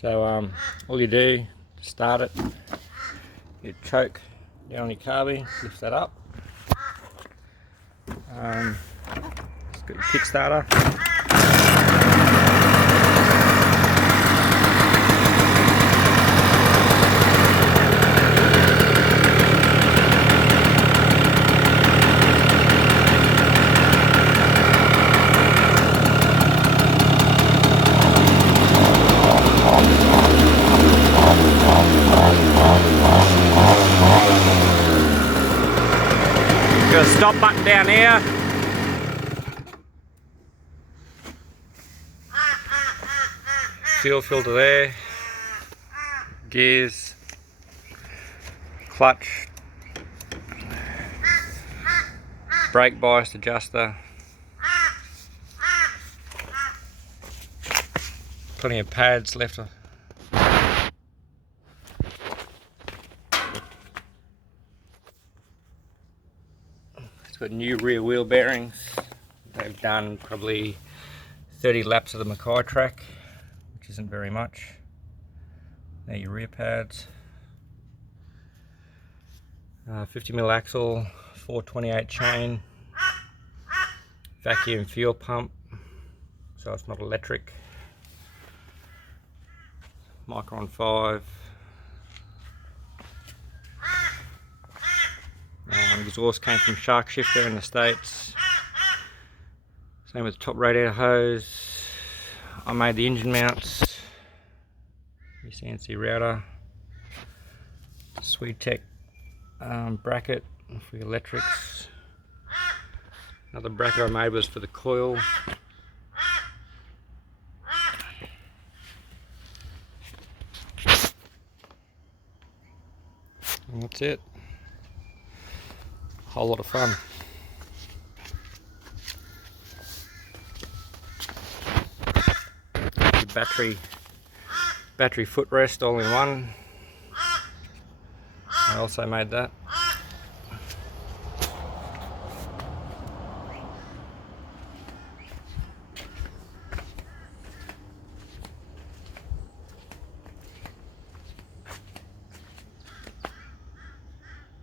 So all you do to start it, you choke down on your carby, lift that up. It's got your kickstarter. Got a stop button down here. Fuel filter there. Gears. Clutch. Brake bias adjuster. Plenty of pads left. Got new rear wheel bearings. They've done probably 30 laps of the Mycron track, which isn't very much. There your rear pads. 50mm axle, 428 chain, vacuum fuel pump, so it's not electric. Mycron 5. Exhaust came from Shark Shifter in the States. Same with the top radiator hose. I made the engine mounts. Your CNC router. Sweedtech bracket for the electrics. Another bracket I made was for the coil. And that's it. Whole lot of fun. Your battery footrest all in one. I also made that.